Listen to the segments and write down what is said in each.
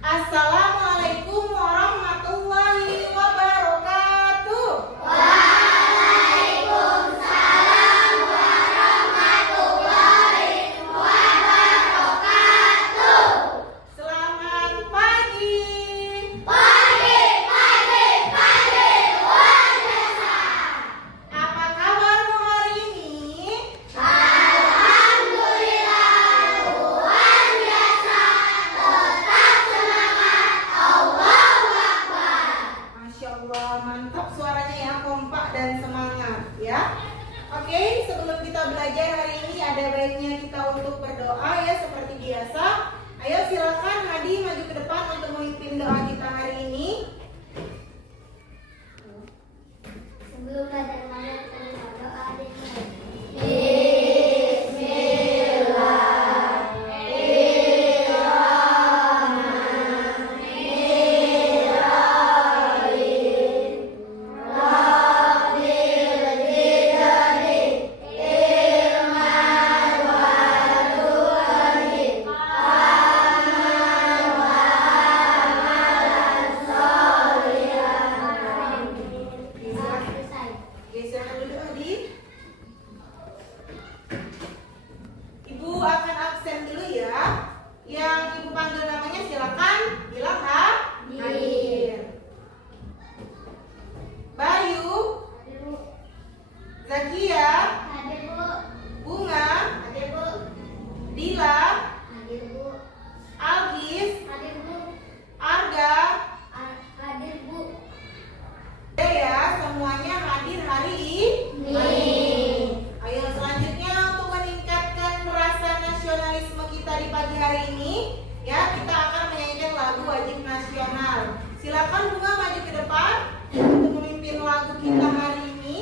Assalamualaikum warahmatullahi wabarakatuh. Waalaikumsalam warahmatullahi wabarakatuh. Selamat pagi. Pagi luar biasa. Apa kabarmu hari ini? Alhamdulillah luar biasa. Tetap semangat. Allahu Akbar. Masya Allah, mantap suaranya ya, kompak dan semangat ya. Oke, sebelum kita belajar hari ini ada baiknya kita untuk berdoa ya seperti biasa. Ayo silakan Hadi maju ke depan untuk memimpin doa kita hari ini. Sebelum belajar mari kita berdoa dimulai. Geser dulu Hadi. Ibu akan absen dulu ya. Yang ibu panggil namanya silakan bilang hadir. Bayu, Zakia, Hadir Bu. Bunga, Hadir Bu. Dila, Hadir Bu. Algis, Hadir Bu. Arga. Hadir Bu. Ya, semuanya hadir hari ini. Ayo selanjutnya untuk meningkatkan rasa nasionalisme kita di pagi hari ini, ya kita akan menyanyikan lagu wajib nasional. Silakan Bunga maju ke depan untuk memimpin lagu kita hari ini.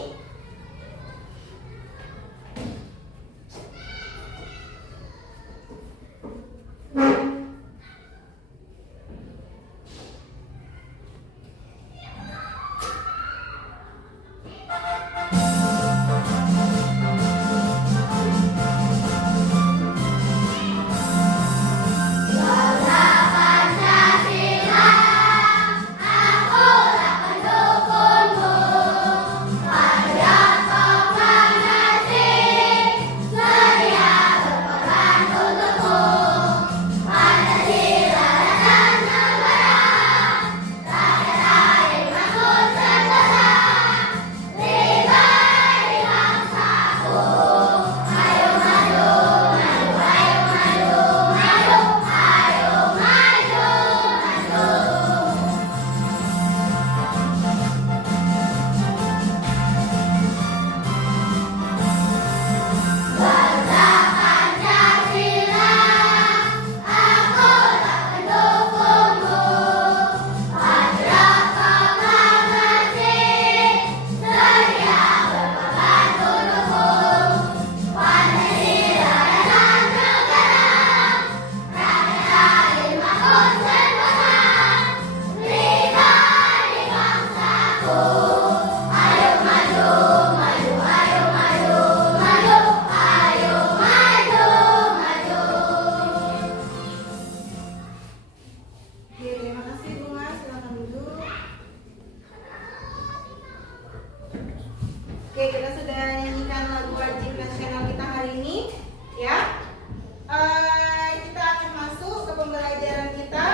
Pancasila, aku tak mendukungmu. Pada proklamasi, sedia berkorban untukmu. Pancasila dan negara, rakyat lain makmur sentosa. Pribadi bangsaku, ayo maju, maju, ayo maju, maju, ayo maju, maju. Bangsa Pancasila, aku tak mendukungmu. Pada proklamasi, sedia berkorban untukmu. Pancasila dan negara, rakyat lain makmur sentosa. Pribadi bangsaku, ayo maju, maju, ayo maju, maju, ayo maju, maju. Oke, terima kasih Bunga, silakan duduk. Oke, kita sudah nyanyikan lagu wajib nasional kita hari ini, ya. Kita akan masuk ke pembelajaran kita,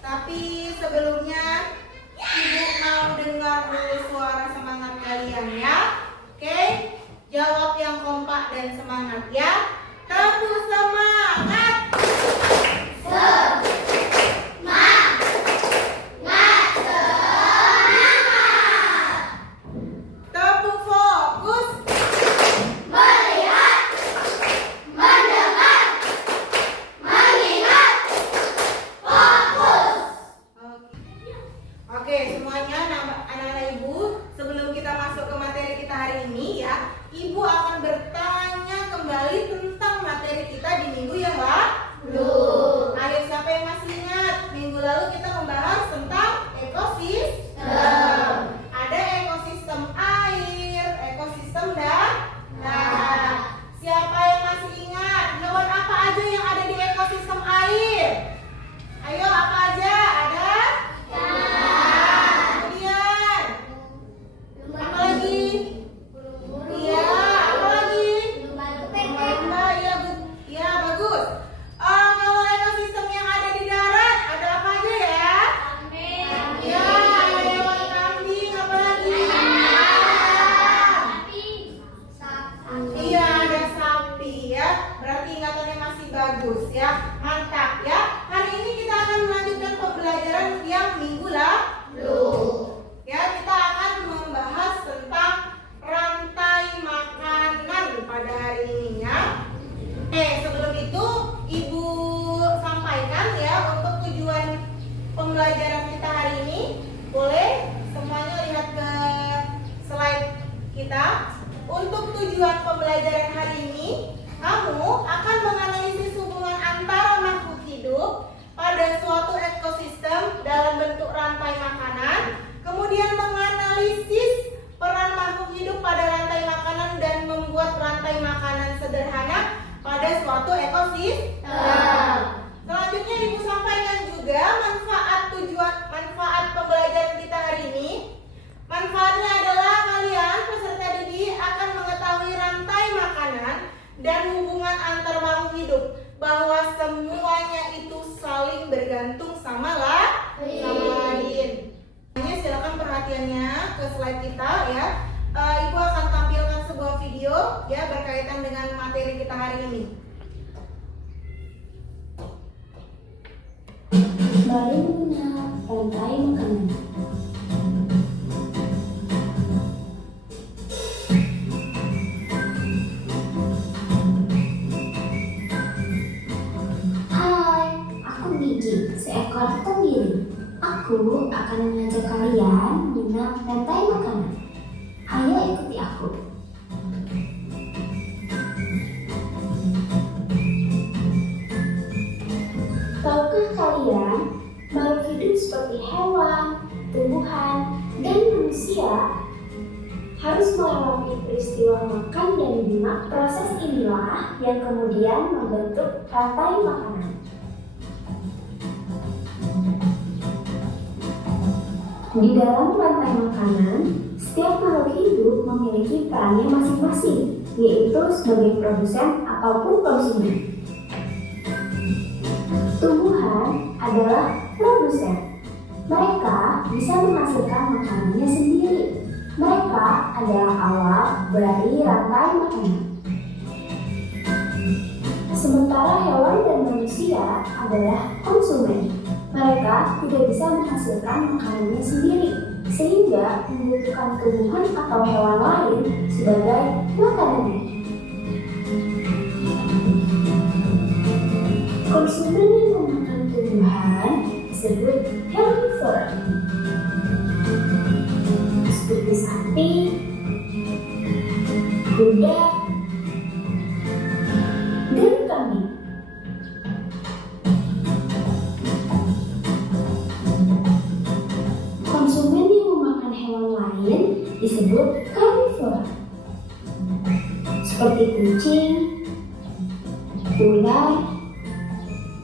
tapi sebelumnya Ibu mau dengar dulu suara semangat kalian ya. Oke, jawab yang kompak dan semangat ya. Tepuk semangat. Tepuk fokus. Melihat, mendengar, mengingat, fokus. Oke, semuanya anak-anak Ibu, sebelum kita masuk ke materi kita hari ini ya, Ibu akan bertanya kembali tentang materi kita di minggu yang lalu. Ayo, siapa yang masih ingat? Minggu lalu kita membahas tentang ekosistem. Ada ekosistem air, ekosistem darat. Siapa yang masih ingat? Hewan apa aja yang ada di ekosistem air? Ayo, apa aja? pembelajaran kita hari ini. Boleh semuanya lihat ke slide kita. Untuk tujuan pembelajaran hari ini, kamu akan menganalisis hubungan antara makhluk hidup pada suatu ekosistem dalam bentuk rantai makanan, kemudian menganalisis peran makhluk hidup pada rantai makanan dan membuat rantai makanan sederhana pada suatu ekosistem. Selanjutnya Ibu sampaikan juga manfaat pembelajaran kita hari ini. Manfaatnya adalah kalian peserta didik akan mengetahui rantai makanan dan hubungan antar makhluk hidup, bahwa semuanya itu saling bergantung sama lain. Ini silakan perhatiannya ke slide kita ya. Ibu akan tampilkan sebuah video ya berkaitan dengan materi kita hari ini. Bagaimana rantai makanan? Hai, aku Gigi, seekor kemiri. Aku akan mengajak kalian mengenal rantai makanan. Ayo ikuti aku. Tahukah kalian, makhluk hidup seperti hewan, tumbuhan, dan manusia harus melewati peristiwa makan dan minum. Proses inilah yang kemudian membentuk rantai makanan. Di dalam rantai makanan, setiap makhluk hidup memiliki perannya masing-masing, yaitu sebagai produsen ataupun konsumen. Tumbuhan adalah produsen. Mereka bisa menghasilkan makanannya sendiri. Mereka adalah awal dari rantai makanan. Sementara hewan dan manusia adalah konsumen. Mereka tidak bisa menghasilkan makanannya sendiri, sehingga membutuhkan tumbuhan atau hewan lain sebagai makanannya. Konsumen yang memakan tumbuhan disebut herbivora, seperti sapi, kuda, dan kambing. Konsumen yang memakan hewan lain disebut karnivora, seperti kucing, ular,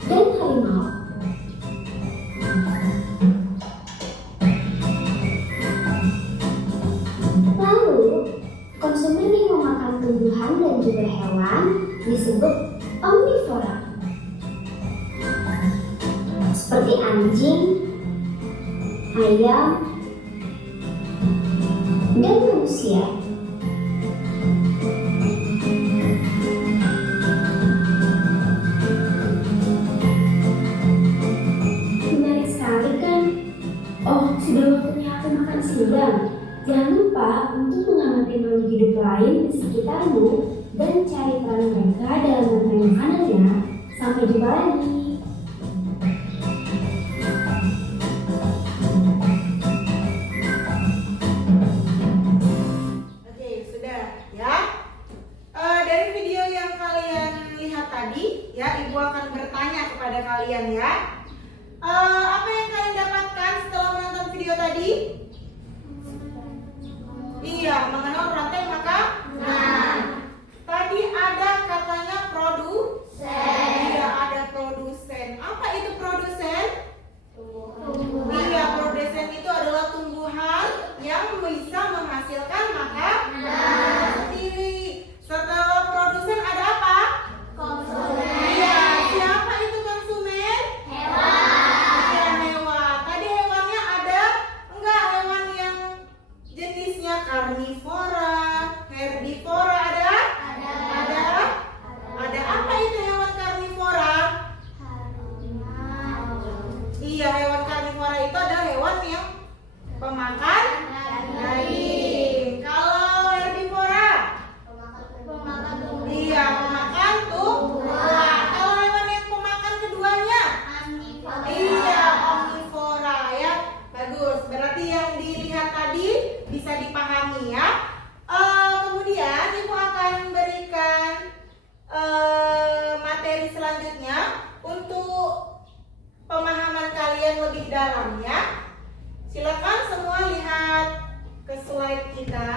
dan harimau. Lalu, konsumen yang memakan tumbuhan dan juga hewan disebut omnivora, seperti anjing, ayam, dan manusia. Menarik sekali kan? Oh, sudah waktunya aku makan siang. Jangan lupa untuk mengamati makhluk hidup lain di sekitarmu dan cari peran mereka dalam rantai makanan ya. Sampai jumpa lagi. Oke, sudah ya. Dari video yang kalian lihat tadi, ya Ibu akan bertanya kepada kalian ya. Apa yang kalian dapatkan setelah menonton video tadi? Iya, mengenal rantai makanan. Tadi ada katanya produsen. Iya, ada produsen. Apa itu produsen? Iya, produsen itu adalah tumbuhan yang bisa menghasilkan makanan sendiri. Setelah produsen ada apa? Konsumen. Iya, siapa itu konsumen? Hewan. Iya, hewan. Tadi hewannya ada enggak hewan yang jenisnya karnivora, herbivora ada? Ada apa itu hewan karnivora? Iya, hewan karnivora itu adalah hewan yang pemakan daging. Kalau herbivora? Iya, pemakan tumbuhan. Kalau hewan yang pemakan keduanya? Iya, omnivora. lebih dalam ya. Silakan semua lihat ke slide kita.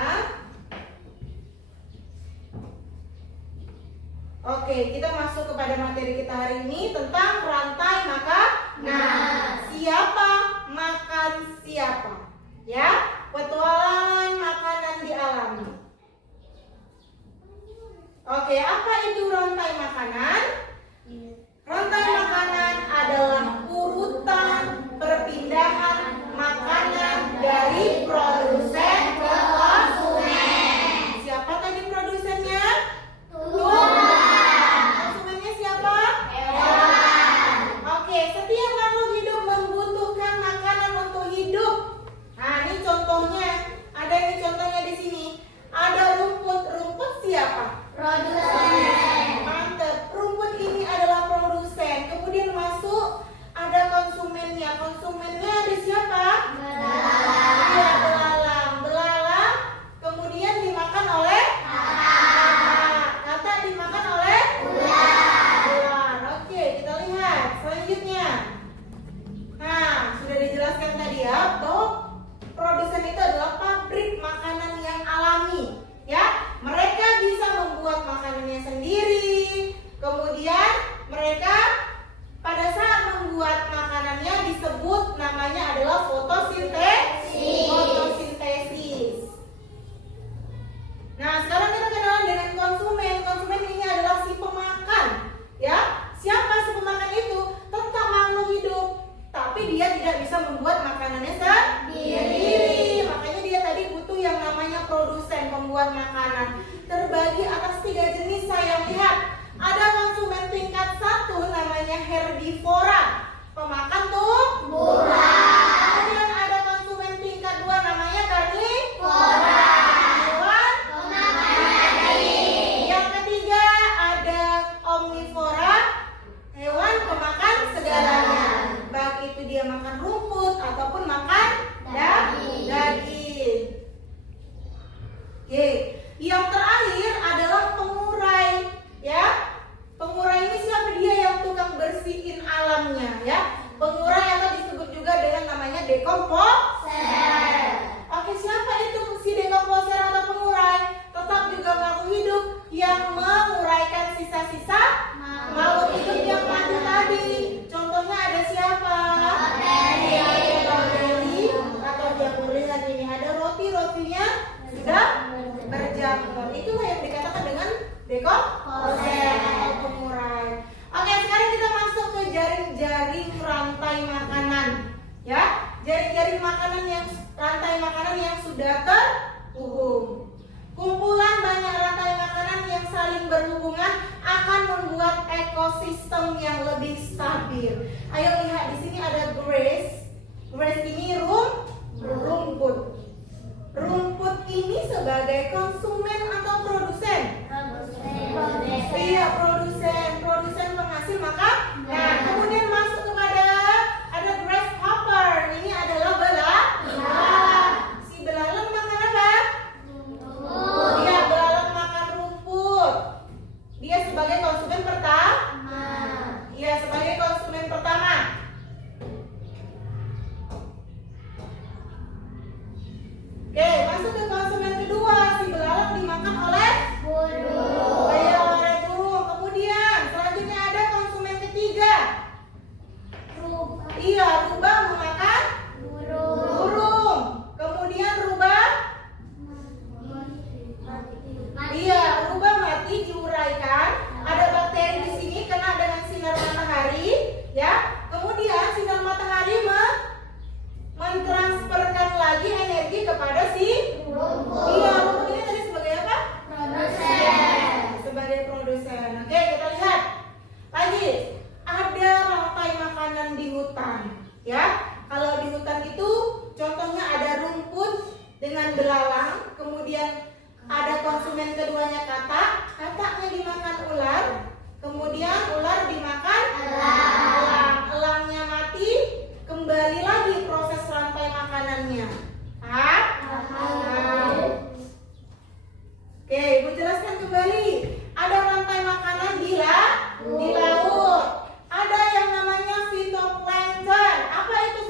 Oke, kita masuk kepada materi kita hari ini tentang rantai makanan. Siapa makan siapa? Ya, petualangan makanan di alam. Oke, apa itu rantai makanan? Rantai makanan adalah urutan perpindahan makanan dari produsen ke konsumen. Siapa tadi produsennya? Konsumennya siapa? Hewan. Oke, setiap makhluk hidup membutuhkan makanan untuk hidup. Nah, ini contohnya. Ada ini contohnya di sini. Ada rumput. Rumput siapa? Produsen. Mantap. Rumput ini adalah produsen. Kemudian masuk ada konsumennya. Konsumennya ada siapa? Belalang. Iya, belalang. Belalang kemudian dimakan oleh kata dimakan oleh ular. Oke, kita lihat selanjutnya. Nah, sudah dijelaskan tadi ya bahwa produsen itu adalah pabrik makanan yang alami. Ya, mereka bisa membuat makanannya sendiri. Kemudian mereka pada saat membuat makanannya disebut namanya adalah fotosintesis. Nah, sekarang kita kenalan dengan konsumen. Konsumen ini adalah si pemakan. Ya, siapa si pemakan itu? Tetap makhluk hidup, tapi dia tidak bisa membuat makanannya sendiri. Makanya dia tadi butuh yang namanya produsen, pembuat makanan. Terbagi atas 3 jenis saya lihat. Ada konsumen tingkat 1 namanya herbivora, pemakan tumbuhan. Kemudian ada konsumen tingkat 2 namanya karnivora, hewan pemakan daging. Yang ketiga ada omnivora, hewan pemakan segalanya. Baik itu dia makan rumput ataupun makan daging. Oke, yang terakhir adalah pengurai, ya. Pengurai ini siapa? Dia yang tukang bersihin alamnya, ya. Pengurai atau disebut juga dengan namanya dekomposer. Oke, siapa itu si dekomposer atau pengurai? Tetap juga makhluk hidup yang menguraikan sisa-sisa makhluk hidup yang mati tadi. Contohnya ada siapa? Bakteri atau jamur. Lihat ini ada rotinya sudah berjamur. Itulah yang dikatakan dengan dekomposer atau pengurai. Oke, sekarang kita masuk ke jaring-jaring rantai makanan. Ya, jaring-jaring makanan rantai makanan yang sudah terhubung. Kumpulan banyak rantai makanan yang saling berhubungan akan membuat ekosistem yang lebih stabil. Ayo lihat di sini ada grass. Grass ini rumput. Rumput ini sebagai konsumen atau produsen? Iya, produsen penghasil makanan. Nah, kemudian masuk kepada ada grasshopper. Ini adalah belalang. Si belalang makan apa? Iya, belalang makan rumput. Dia sebagai konsumen pertama. Iya, sebagai konsumen pertama. Oke, masuk ke konsumen kedua. Si belalang dimakan oleh burung. Oleh burung. Kemudian selanjutnya ada konsumen ketiga. Iya, rubah memakan burung. Kemudian rubah. Iya, rubah mati diuraikan. Ada bakteri di sini kena dengan sinar matahari, ya. Kemudian sinar matahari mentransferkan lagi energi kepada si rumput. Iya, rumput ini tadi sebagai apa? Produsen. Sebagai produsen. Oke, kita lihat lagi. Ada rantai makanan di hutan, ya. Kalau di hutan itu contohnya ada rumput dengan belalang, kemudian ada konsumen keduanya kataknya dimakan ular, kemudian ular dimakan elang. Elangnya mati, kembali lagi proses rantai makanannya. Oke, Ibu jelaskan kembali. Ada rantai makanan di laut. Ada yang namanya fitoplankton. Apa itu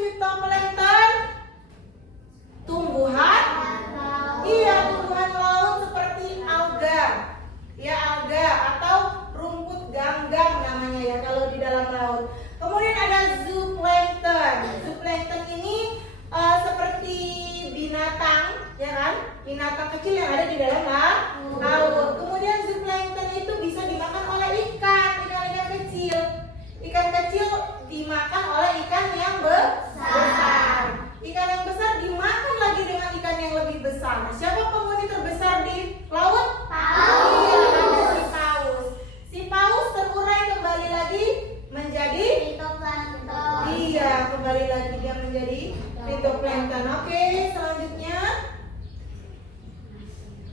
kembali lagi dia menjadi fitoplankton. Oke, selanjutnya.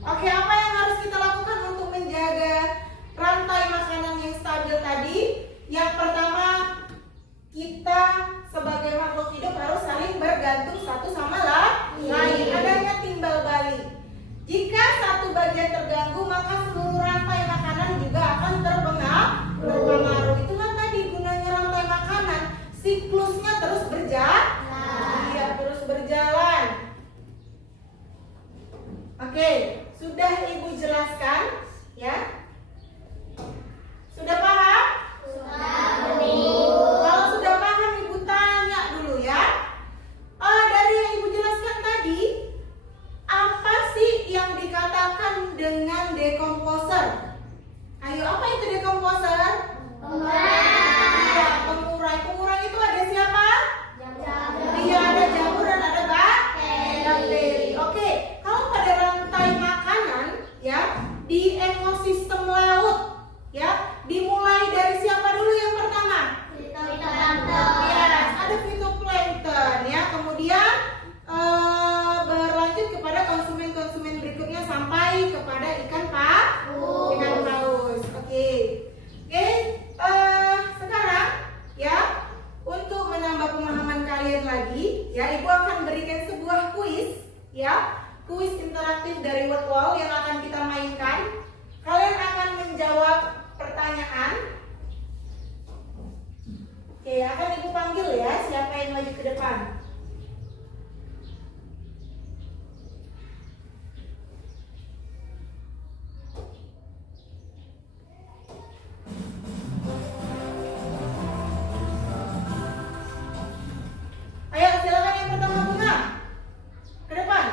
Oke, apa yang harus kita lakukan untuk menjaga rantai makanan yang stabil tadi? Yang pertama, kita sebagai makhluk hidup harus saling bergantung satu sama lain. Adanya timbal balik. Jika satu bagian terganggu, maka seluruh rantai makanan juga akan terpengaruh. Itulah tadi gunanya rantai makanan. Siklusnya terus berjalan. Iya, terus berjalan. Oke, sudah Ibu jelaskan, ya? Sudah paham? Kalau sudah paham, Ibu tanya dulu ya. Dari yang Ibu jelaskan tadi, apa sih yang dikatakan dengan dekomposer? Ayo, apa itu dekomposer? Iya, pengurai. Pengurai itu ada siapa? Iya, ada jamur dan ada bakteri. Oke, kalau pada rantai makanan, ya, di ekosistem laut, ya, dimulai dari siapa dulu yang pertama? Ya, ada fitoplankton, ya. Kemudian berlanjut kepada konsumen-konsumen berikutnya sampai kepada ikan paus. Oke, sekarang ya, untuk menambah pemahaman kalian lagi, ya, Ibu akan berikan sebuah kuis, ya, kuis interaktif dari WordWall yang akan kita mainkan. Kalian akan menjawab pertanyaan. Oke, akan Ibu panggil ya, siapa yang maju ke depan. Ayo, silakan yang pertama, Bunga. Ke depan.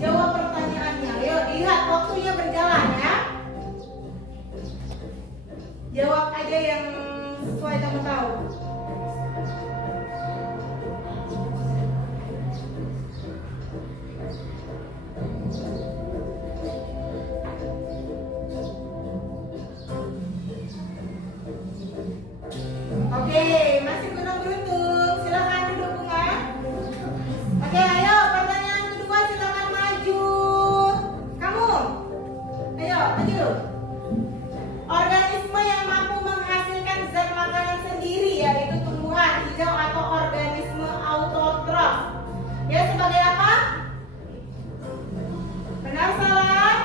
Jawab pertanyaannya. Ayo, dilihat waktunya berjalan ya. Jawab aja yang sesuai kamu tahu. Oke, masih kurang beruntung. Silakan duduk, Bunga. Oke, ayo pertanyaan kedua, silakan maju. Kamu, ayo maju. Organisme yang mampu menghasilkan zat makanan sendiri, yaitu tumbuhan hijau atau organisme autotrof. Ya, sebagai apa? Benar, salah?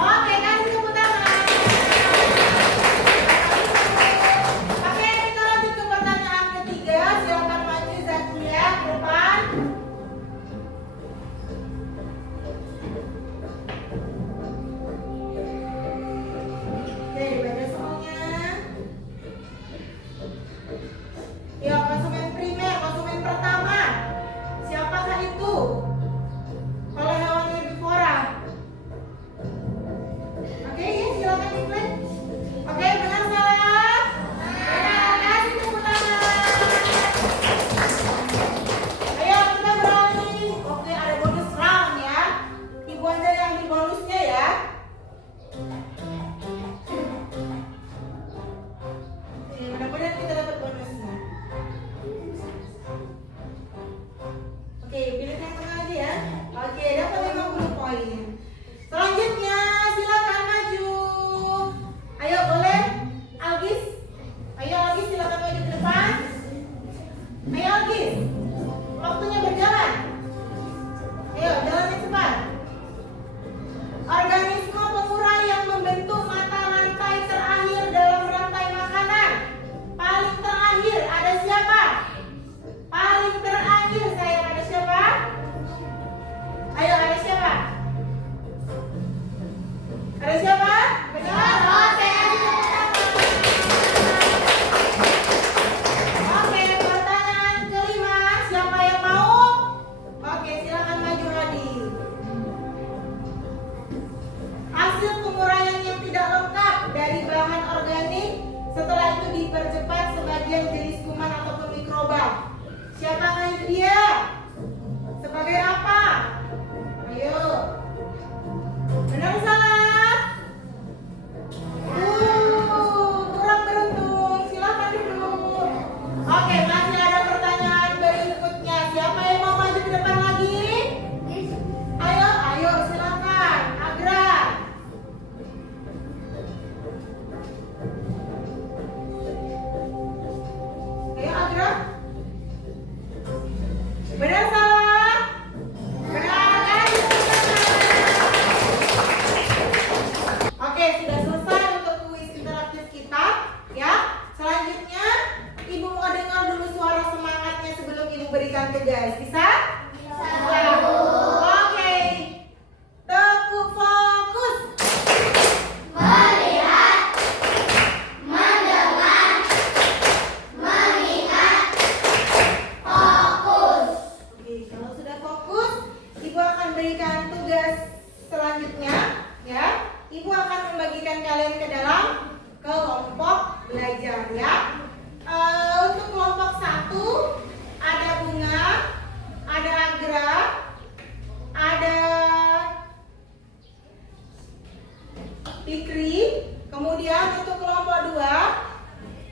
Oke, kasih tepuk tangan. Oke, kita lanjut ke pertanyaan ketiga. Silakan maju Zakia ke depan. Oke, baca soalnya. Ya, konsumen primer, konsumen pertama. Siapakah itu? Kalau hewan herbivora. Oke, ya, silakan diklik. Oke, benar, salah? Benar, kasih tepuk tangan. Ayo, kita beralih. Oke, ada bonus round ya. Ibu aja yang ambil bonusnya ya. Mudah-mudahan kita dapat bonusnya. Oke, pilih yang tengah aja ya. Oke, dapat 50 poin. Selanjutnya, silakan maju. Ayo, boleh? Algis. Ayo, Algis, silakan maju ke depan. Ayo, Algis. Waktunya berjalan. Ayo, jalannya cepat. Organisme pengurai yang membentuk mata rantai terakhir dalam rantai makanan. Paling terakhir ada siapa? Paling terakhir sayang, ada siapa? Ayo, ada siapa? Ada siapa? Benar. Oke, kasih tepuk tangan. Oke, pertanyaan kelima. Siapa yang mau? Oke, silakan maju Hadi. diberikan tugas. Bisa? Oke. Tepuk fokus. Melihat, mendengar, mengingat, fokus. Oke, kalau sudah fokus, Ibu akan berikan tugas selanjutnya, ya. Ibu akan membagikan kalian ke dalam kelompok belajar, ya. Untuk kelompok 1 ada Bunga, ada Agra, ada Fikri. Kemudian untuk kelompok 2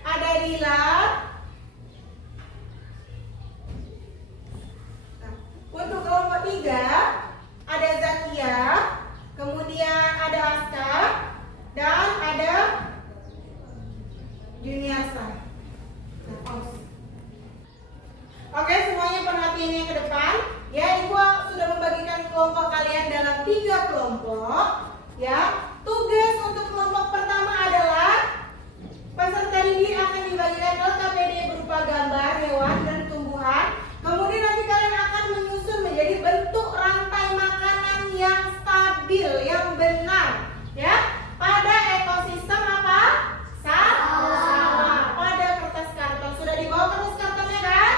ada Lila. Nah, untuk kelompok 3 ada Zakia, kemudian ada Aska, dan ada Juniasa. Oke, semuanya perhatiannya ke depan. Ya, Ibu sudah membagikan kelompok kalian dalam 3 kelompok. Ya, tugas untuk kelompok pertama adalah peserta didik akan dibagikan LKPD berupa gambar hewan dan tumbuhan. Kemudian nanti kalian akan menyusun menjadi bentuk rantai makanan yang stabil, yang benar. Ya, pada ekosistem apa? Sawah. Pada kertas karton. Sudah dibawa kertas kartonnya kan?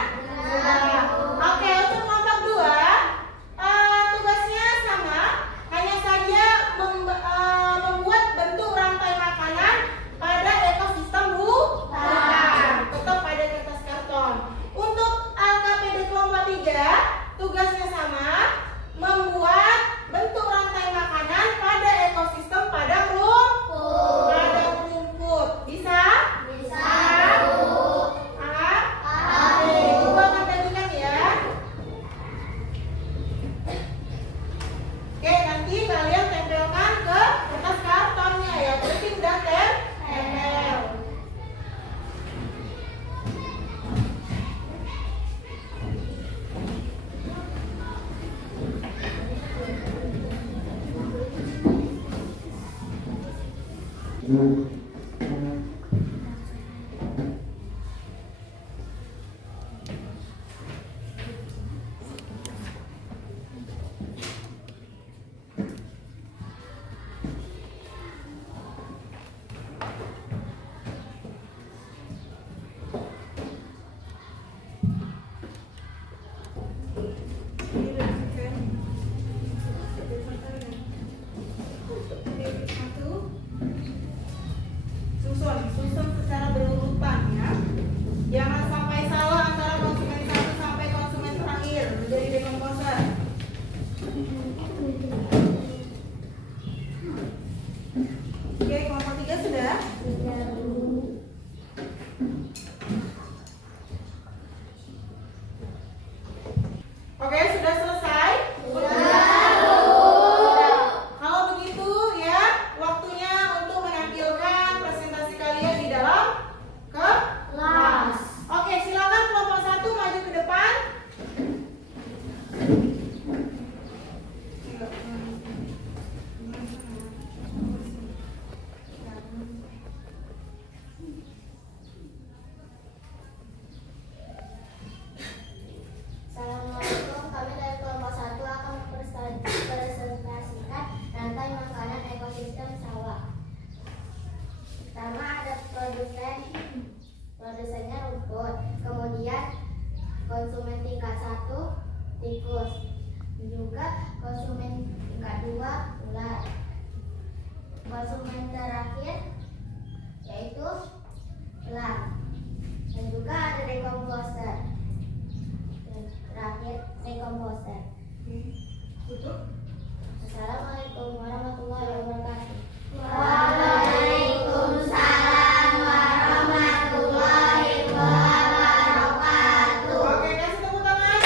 Sudah. Oke, untuk kelompok 2 tugasnya sama, hanya saja membuat bentuk rantai makanan pada ekosistem hutan. Tetap pada kertas karton. Untuk LKPD kelompok 3 tugasnya sama, membuat bentuk rantai makanan pada ekosistem padang rumput. Bisa? Oke, Ibu akan bagikan ya. Oke, nanti kalian tempelkan ke kertas kartonnya ya, penting dan tempel. Susun secara berurutan ya. Jangan sampai salah antara konsumen 1 sampai konsumen terakhir menjadi dekomposer. Oke, kelompok 3 sudah? Oke, sudah selesai? Kalau begitu ya, waktunya untuk menampilkan presentasi kalian di dalam kelas. Oke, silakan kelompok 1 maju ke depan. Assalamualaikum, kami dari kelompok 1 akan presentasikan rantai makanan ekosistem sawah. Pertama ada produsennya rumput, kemudian konsumen tingkat 1 tikus, juga konsumen tingkat 2 ular, konsumen terakhir yaitu elang, dan juga ada dekomposer. Terakhir dekomposer. Tutup. Assalamualaikum warahmatullahi wabarakatuh. Waalaikumsalam warahmatullahi wabarakatuh. Oke, kasih tepuk tangan.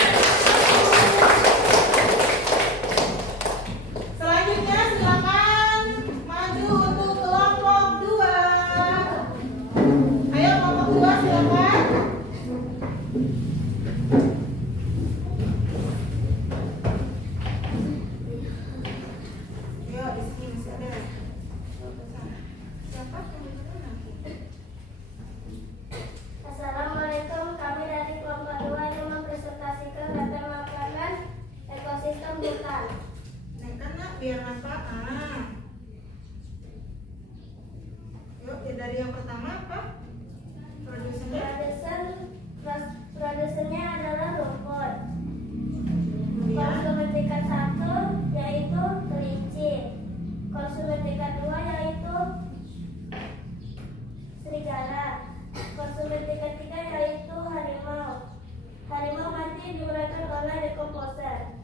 Selanjutnya silakan maju untuk kelompok 2. Ayo kelompok 2 silakan. oleh dekomposer.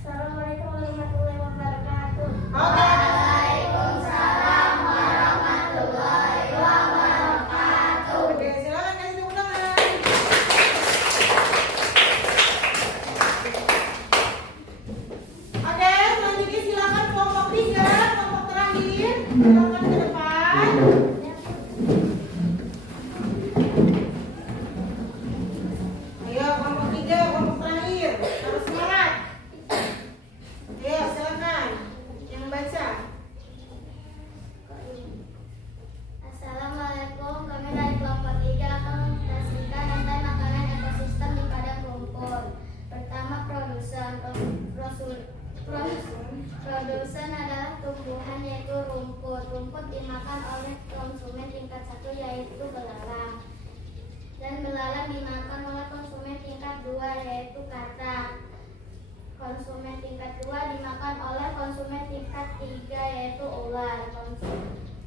Assalamualaikum warahmatullahi wabarakatuh. Oke. Waalaikumsalam warahmatullahi wabarakatuh. Oke, silakan kasih tepuk tangan. Oke, selanjutnya silakan kelompok 3, kelompok terakhir. Silakan ke depan. Ayo, kelompok 3, kelompok terakhir. Harus semangat. Ayo, silakan. Yang baca. Assalamualaikum, kami dari kelompok 3 akan mempresentasikan tentang makanan ekosistem di padang rumput. Pertama, produsen. Produsen adalah tumbuhan yaitu rumput. Rumput dimakan oleh konsumen tingkat 1 yaitu belalang. Dan belalang dimakan oleh konsumen tingkat 2 yaitu katak. Konsumen tingkat 2 dimakan oleh konsumen tingkat 3 yaitu ular.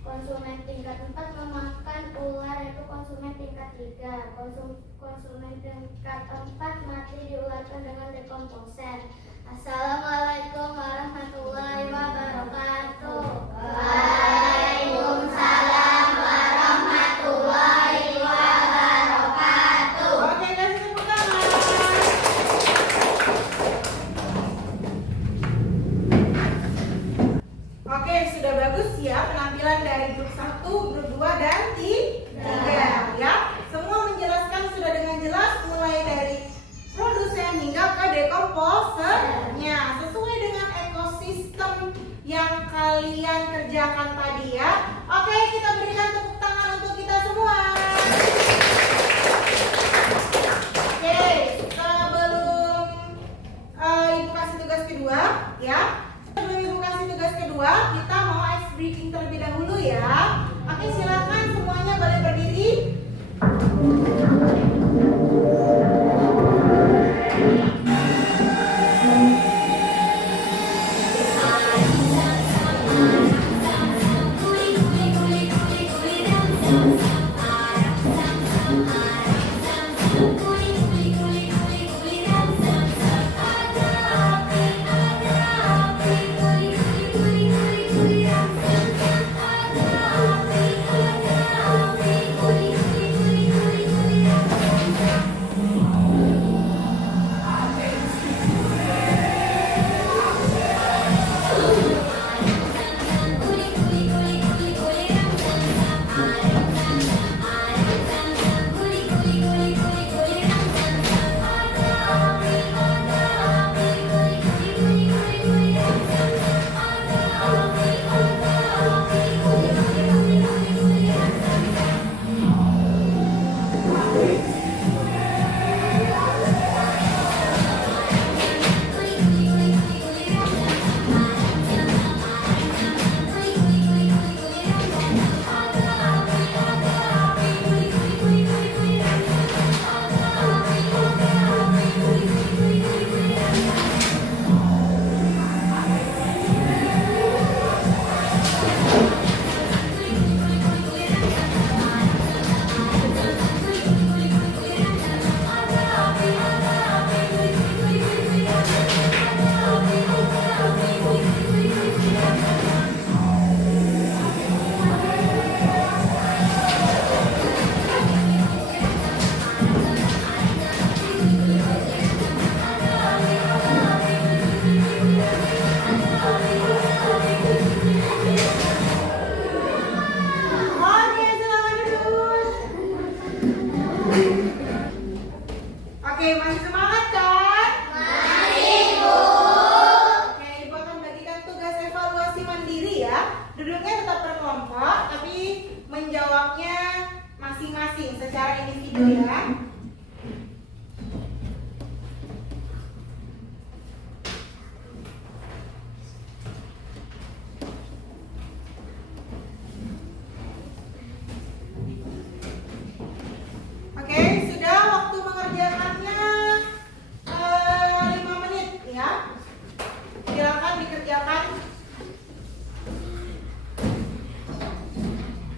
Konsumen tingkat 4 memakan ular yaitu konsumen tingkat 3. Konsumen tingkat 4 mati diularkan dengan dekomposer. Assalamualaikum warahmatullahi wabarakatuh. Waalaikumsalam warahmatullahi wabarakatuh. Oke, kasih tepuk tangan. Oke, sudah bagus ya penampilan dari grup 1, grup 2, dan 3 ya. Semua menjelaskan sudah dengan jelas mulai dari produsen hingga ke dekomposernya sesuai dengan ekosistem yang kalian kerjakan tadi ya. Oke, kita berikan tepuk tangan untuk kita semua. Oke, sebelum Ibu kasih tugas kedua ya. Sebelum Ibu kasih tugas kedua, kita mau ice breaking terlebih dahulu ya. Oke, silakan semuanya boleh berdiri.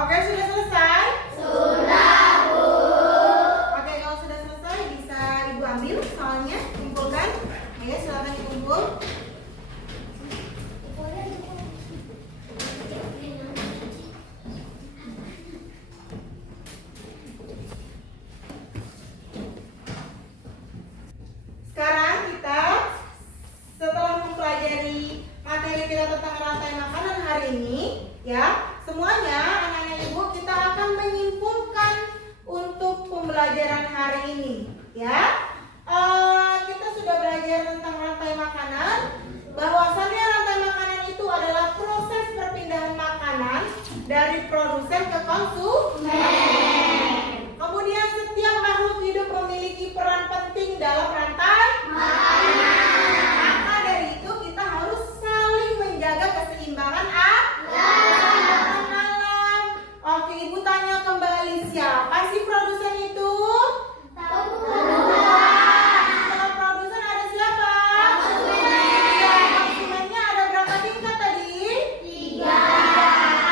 Oke, sudah selesai? Sudah, Bu. Oke, selanjutnya kita akan ya. Semuanya anak-anak ibu kita akan menyimpulkan untuk pembelajaran hari ini, ya. Kita sudah belajar tentang rantai makanan. Bahwasannya rantai makanan itu adalah proses perpindahan makanan dari produsen ke konsumen. Kemudian setiap makhluk hidup memiliki peran penting dalam rantai makanan. Maka dari itu kita harus saling menjaga keseimbangan alam. Oke, ibu tanya kembali, siapa sih produsen itu? Kalau produsen ada siapa? Ya, konsumennya ada berapa tingkat tadi? 3.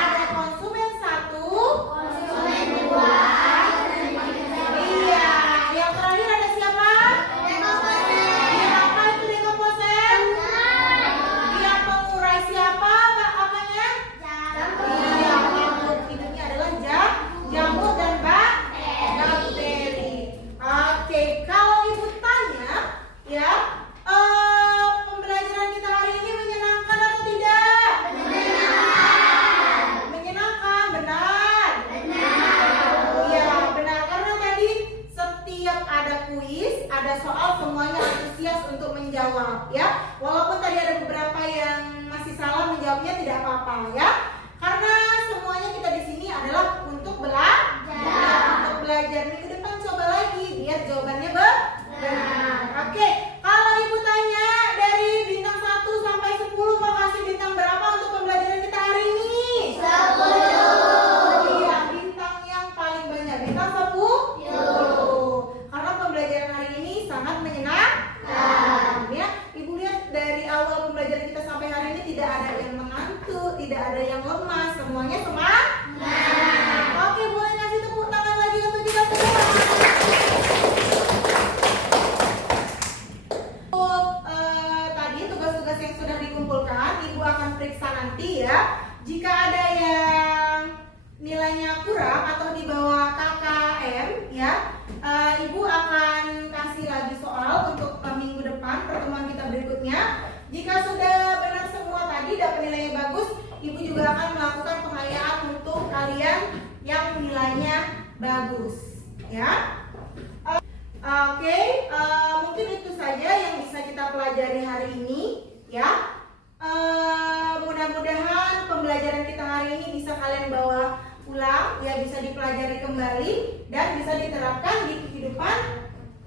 Ada konsumen 1, Konsumen 2. iya. Yang terakhir ada siapa? Dia apa itu dekomposen? Dia pengurai siapa? Apanya? Iya, makhluk hidupnya adalah jamur dan bakteri. Oke, kalau ibu tanya, ya, pembelajaran kita hari ini menyenangkan atau tidak? Menyenangkan, benar? Iya, benar. Karena tadi setiap ada kuis, ada soal, semuanya antusias untuk menjawab, ya. Walaupun tadi ada beberapa yang masih salah menjawabnya, tidak apa-apa, ya. Karena semuanya kita di sini adalah untuk belajar. Untuk belajar minggu depan coba lagi biar jawabannya benar. Oke, kalau ibu tanya dari bintang 1 sampai 10 mau kasih bintang berapa untuk pembelajaran kita hari ini? 10. Iya, bintang yang paling banyak, bintang 10. Karena pembelajaran hari ini sangat menyenangkan, ya. Ibu lihat dari awal pembelajaran kita sampai hari ini tidak ada yang mengantuk, tidak ada yang lemas, semuanya semangat. Oke, boleh ngasih tepuk tangan lagi untuk kita semua. Tadi tugas-tugas yang sudah dikumpulkan, ibu akan periksa nanti, ya. Jika ada yang nilainya kurang atau di bawah KKM, ya, ibu akan kasih lagi soal untuk minggu depan, pertemuan kita berikutnya. Jika sudah benar semua tadi, dapat nilainya bagus, ibu juga akan melakukan penghargaan untuk kalian yang nilainya bagus, ya. Oke, mungkin itu saja yang bisa kita pelajari hari ini, ya. Mudah-mudahan pembelajaran kita hari ini bisa kalian bawa pulang, ya, bisa dipelajari kembali dan bisa diterapkan di kehidupan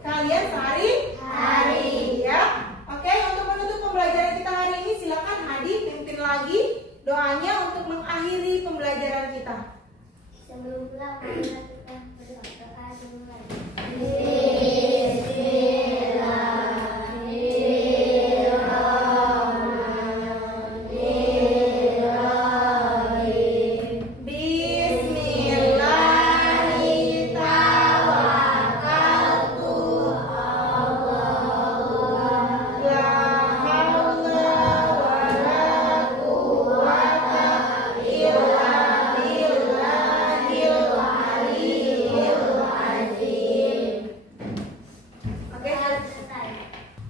kalian sehari-hari, ya. Oke, untuk menutup pembelajaran kita hari ini, silakan Hadi pimpin lagi doanya untuk mengakhiri pembelajaran kita. Sebelum pulang, kita berdoa dulu.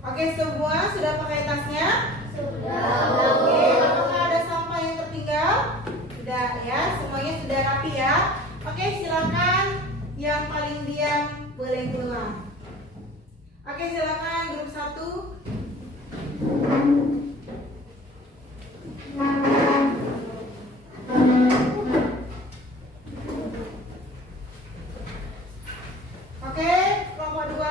Oke, semua sudah pakai tasnya? Sudah. Oke, apakah ada sampah yang tertinggal? Sudah, ya, semuanya sudah rapi, ya. Oke, silakan yang paling diam boleh keluar. Oke, silakan grup 1. Oke, kelompok 2.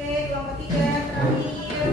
Oke, kelompok 3 terakhir.